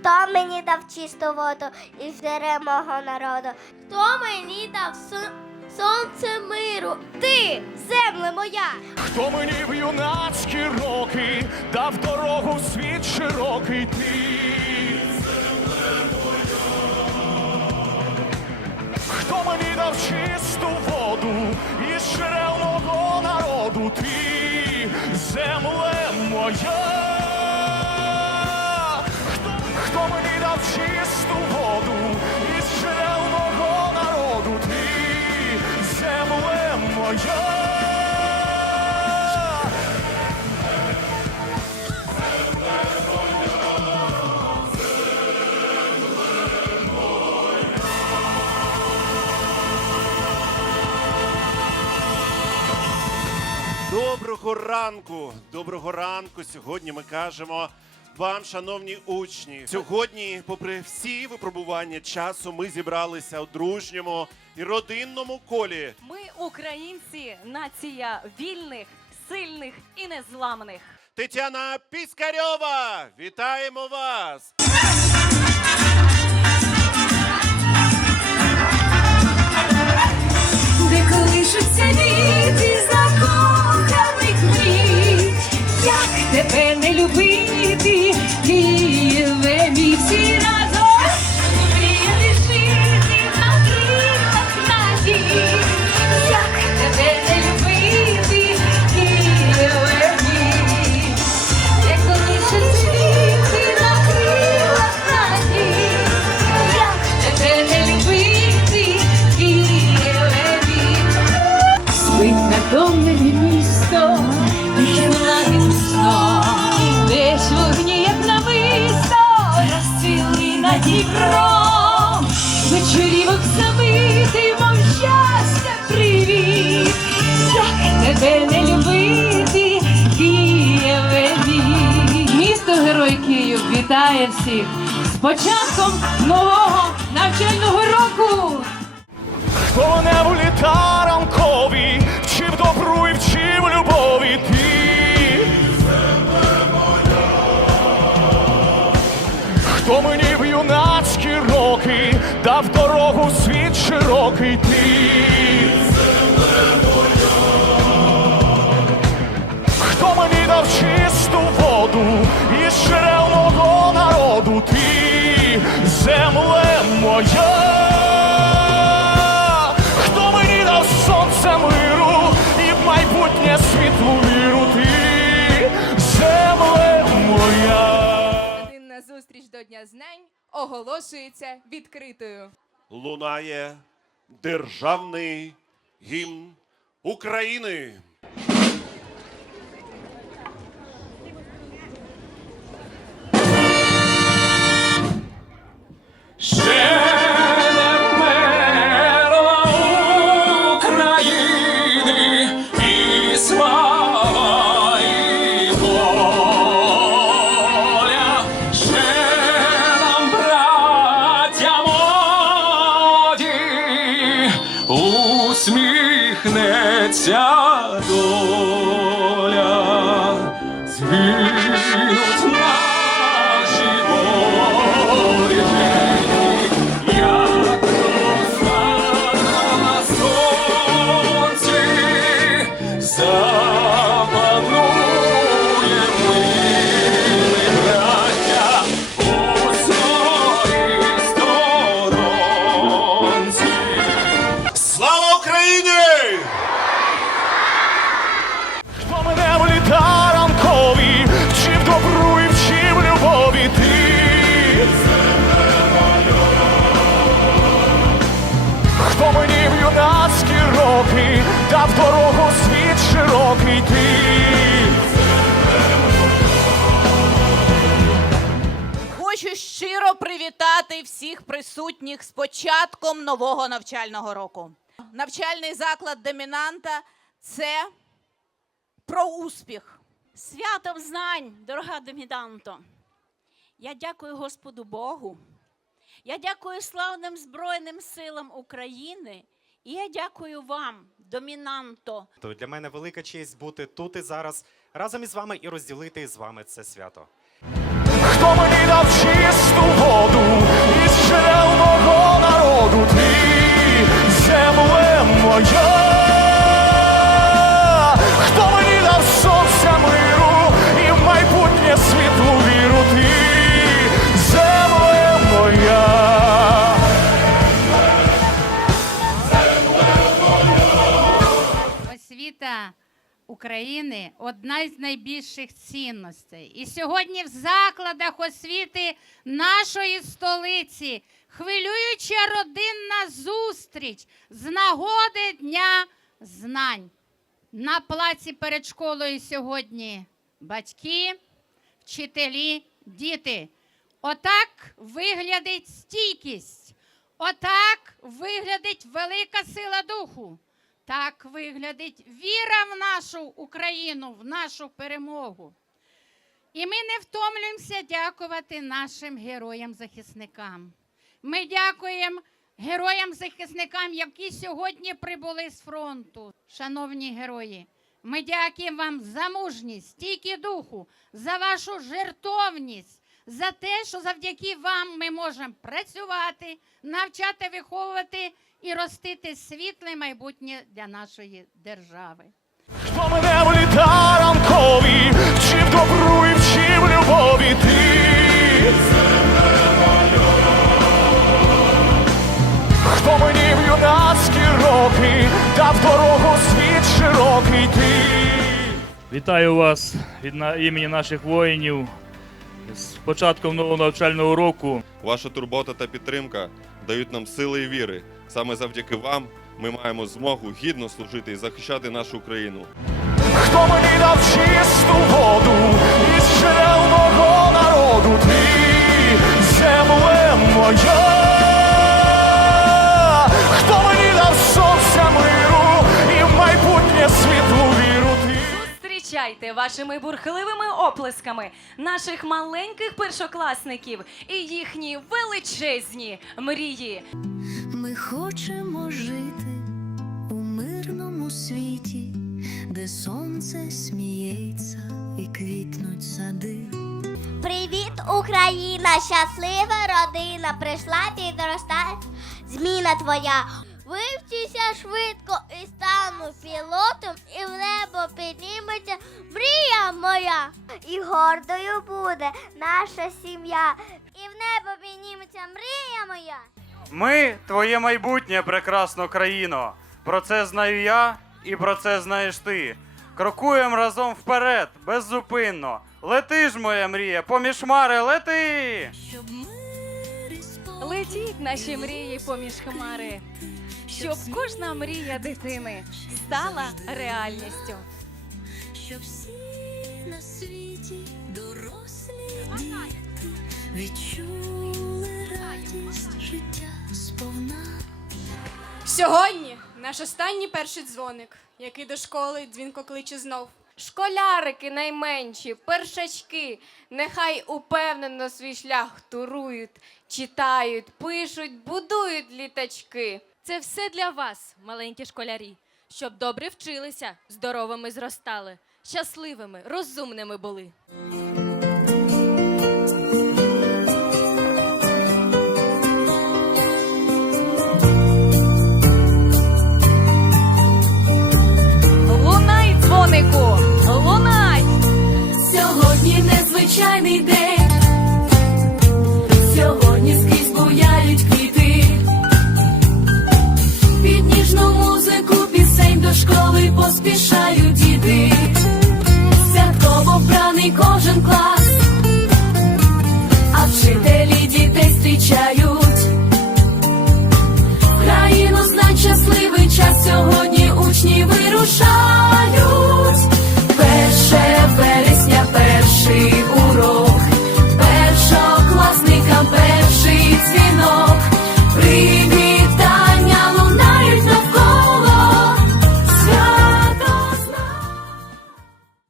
Хто мені дав чисту воду і зере мого народу? Хто мені дав сон- сонце миру? Ти, земле моя! Хто мені в юнацькі роки дав дорогу в світ широкий ти? Хто мені дав чисту воду із джерел мого народу? Ти, земле моя. Чисту воду із джерел мого народу? Ти, моя. Доброго ранку! Доброго ранку! Сьогодні ми кажемо вам, шановні учні. Сьогодні, попри всі випробування часу, ми зібралися у дружньому і родинному колі. Ми, українці, нація вільних, сильних і незламних. Тетяна Піскарьова! Вітаємо вас! де колишуться тебе не любити, Києве мій всі Вечорівок забитий, мов щастя, привіт, як тебе не любити, Києве мій. Місто Герой Київ вітає всіх з початком нового навчального року. Хто мене в широкий ти. Хто мені дав чисту воду із джерел мого народу ти, земле моя. Хто мені дав сонце миру і в майбутнє світлу віру ти, земле моя. Годинна зустріч до Дня знань оголошується відкритою. Лунає державний гімн України. Ще усміхнеться доля. Широкий ти. Хочу щиро привітати всіх присутніх з початком нового навчального року. Навчальний заклад домінанта це про успіх. Святом знань, дорога домінанто. Я дякую Господу Богу. Я дякую славним Збройним силам України. І я дякую вам, домінанто. То для мене велика честь бути тут і зараз разом із вами і розділити з вами це свято. хто мені дав чисту воду із джерел мого народу, ти земле моя, України одна із найбільших цінностей. І сьогодні в закладах освіти нашої столиці хвилююча родинна зустріч з нагоди Дня знань. На плаці перед школою сьогодні батьки, вчителі, діти. Отак виглядить стійкість, отак виглядить велика сила духу. Так виглядить віра в нашу Україну, в нашу перемогу. І ми не втомлюємося дякувати нашим героям-захисникам. Ми дякуємо героям-захисникам, які сьогодні прибули з фронту. Шановні герої, ми дякуємо вам за мужність, стійкі духу, за вашу жертовність, за те, що завдяки вам ми можемо працювати, навчати, виховувати і ростити світле майбутнє для нашої держави. Хто мене в літа ранкові вчив добру і вчив любові ти. Хто мені в юнацькі роки дав дорогу світ широкий ти. Вітаю вас від на- імені наших воїнів з початком нового навчального року. Ваша турбота та підтримка дають нам сили і віри. Саме завдяки вам ми маємо змогу гідно служити і захищати нашу Україну. Хто мені дав чисту воду із джерел мого народу, ти земле моя, хто мені дав сонця миру і в майбутнє світлу віру ти. Зустрічайте вашими бурхливими оплесками наших маленьких першокласників і їхні величезні мрії. Ми хочемо жити у мирному світі, де сонце сміється і квітнуть сади. Привіт, Україна! Щаслива родина! Прийшла підростати зміна твоя. Вивчися швидко і стану пілотом, і в небо підніметься мрія моя. І гордою буде наша сім'я. І в небо підніметься мрія моя. Ми твоє майбутнє, прекрасна країно. Про це знаю я і про це знаєш ти. Крокуємо разом вперед, беззупинно. Лети ж, моя мрія, поміж хмари, лети! Летіть наші мрії поміж хмари, щоб кожна мрія дитини стала реальністю. Щоб всі на світі дорослі діти відчули радість життя сповна. Сьогодні наш останній перший дзвоник, який до школи дзвінко кличе знов. Школярики найменші, першачки, нехай упевнено свій шлях турують, читають, пишуть, будують літачки. Це все для вас, маленькі школярі, щоб добре вчилися, здоровими зростали, щасливими, розумними були. до школи поспішають діти, святково вбраний кожен клас, а вчителі дітей зустрічають. Країну знать щасливий час сьогодні учні вирушають.